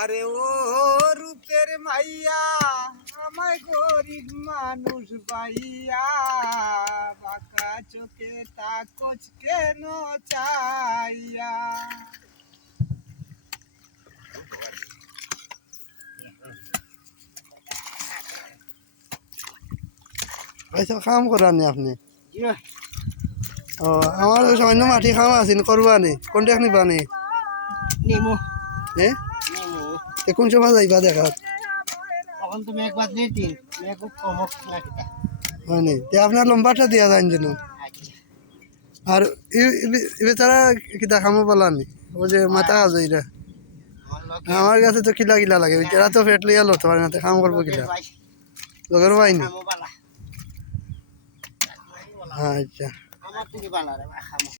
আরে ও রূপের মাইয়া আমায় গরিব মানুষ পাইয়া বাঁকা চোখে তাকছ কেন চাইয়া। আচ্ছা কাম করানি আপনি? ও আমার ওই সামান্য মাটি খাওয়া আছিল করবানি কোনটা আপনি বানি নিমু হ্যাঁ নিমু কোন সময় যাইবা দেখাত তখন তো মেঘ বাদ দিতি মেঘ কমক না কিতা হয়নি তে আপনার লম্বাটা দিয়া যান যেন। আচ্ছা আর বেচারা কিতা খামো বলানি ও যে মাথা আজইরা আমার কাছে তো কিলা কিলা লাগে বেচারা তো পেট লইয়া লড়তে পারে না খাম করবো কিলা লগের পাইনি। খামো বালা আচ্ছা আমার থেকে বালা রে খামো।